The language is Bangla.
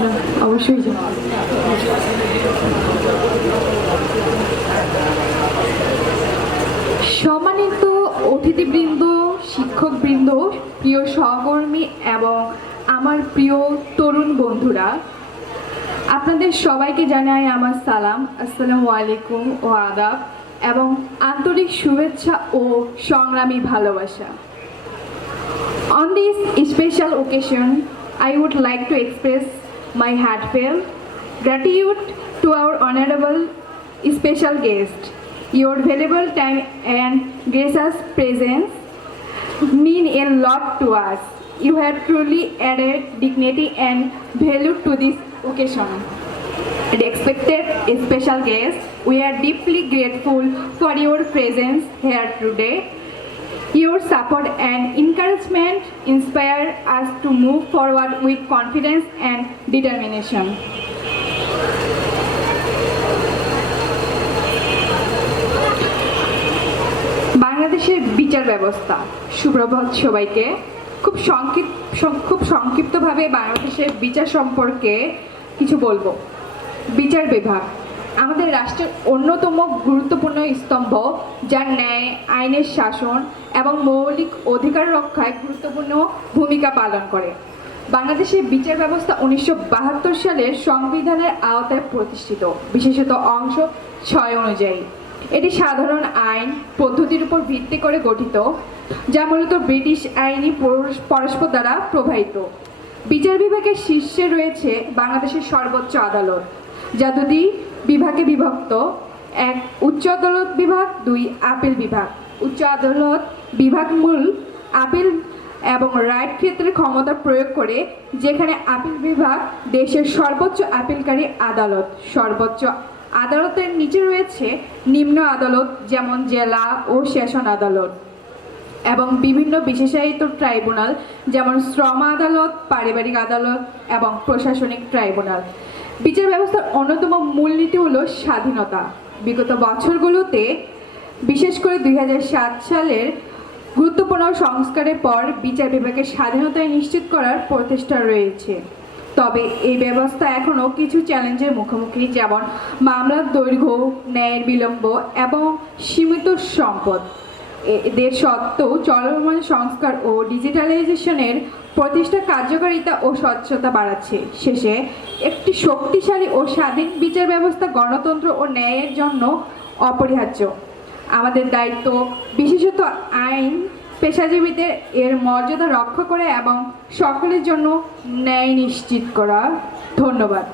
না, অবশ্যই যাব। সম্মানিত অতিথিবৃন্দ, শিক্ষকবৃন্দ, প্রিয় সহকর্মী এবং আমার প্রিয় তরুণ বন্ধুরা, আপনাদের সবাইকে জানাই আমার সালাম, আসসালামু আলাইকুম ও আদাব এবং আন্তরিক শুভেচ্ছা ও সংগ্রামী ভালোবাসা। On this special occasion, I would like to express my heartfelt gratitude to our honorable special guest. Your valuable time and gracious presence mean a lot to us. You have truly added dignity and value to this occasion. Respected special guest, we are deeply grateful for your presence here today. Your support and encouragement inspire us to move forward with confidence and determination. বাংলাদেশের বিচার ব্যবস্থা। সুপ্রভাত সবাইকে। খুব সংক্ষিপ্তভাবে বাংলাদেশের বিচার সম্পর্কে কিছু বলবো। বিচার বিভাগ আমাদের রাষ্ট্রের অন্যতম গুরুত্বপূর্ণ স্তম্ভ, যার ন্যায়, আইনের শাসন এবং মৌলিক অধিকার রক্ষায় গুরুত্বপূর্ণ ভূমিকা পালন করে। বাংলাদেশের বিচার ব্যবস্থা 1972 সালের সংবিধানের আওতায় প্রতিষ্ঠিত, বিশেষত অংশ 6 অনুযায়ী। এটি সাধারণ আইন পদ্ধতির উপর ভিত্তি করে গঠিত, যা মূলত ব্রিটিশ আইনি পরস্পর দ্বারা প্রবাহিত। বিচার বিভাগের শীর্ষে রয়েছে বাংলাদেশের সর্বোচ্চ আদালত, যা দুটি বিভাগে বিভক্ত: এক উচ্চ আদালত বিভাগ, 2 আপিল বিভাগ। উচ্চ আদালত বিভাগ মূল আপিল এবং রায়ের ক্ষেত্রে ক্ষমতা প্রয়োগ করে, যেখানে আপিল বিভাগ দেশের সর্বোচ্চ আপিলকারী আদালত। সর্বোচ্চ আদালতের নিচে রয়েছে নিম্ন আদালত, যেমন জেলা ও সেশন আদালত, এবং বিভিন্ন বিশেষায়িত ট্রাইব্যুনাল, যেমন শ্রম আদালত, পারিবারিক আদালত এবং প্রশাসনিক ট্রাইব্যুনাল। বিচার ব্যবস্থার অন্যতম মূলনীতি হলো স্বাধীনতা। বিগত বছরগুলোতে, বিশেষ করে 2007 সালের গুরুত্বপূর্ণ সংস্কারের পর বিচার বিভাগের স্বাধীনতা নিশ্চিত করার প্রচেষ্টা রয়েছে। তবে এই ব্যবস্থা এখনও কিছু চ্যালেঞ্জের মুখোমুখি, যেমন মামলার দৈর্ঘ্য, ন্যায়ের বিলম্ব এবং সীমিত সম্পদ। এদের সত্ত্বেও চলমান সংস্কার ও ডিজিটালাইজেশনের প্রতিষ্ঠা কার্যকারিতা ও স্বচ্ছতা বাড়াচ্ছে। শেষে, একটি শক্তিশালী ও স্বাধীন বিচার ব্যবস্থা গণতন্ত্র ও ন্যায়ের জন্য অপরিহার্য। আমাদের দায়িত্ব বিশেষত আইন পেশাজীবীদের এর মর্যাদা রক্ষা করে এবং সকলের জন্য ন্যায় নিশ্চিত করা। ধন্যবাদ।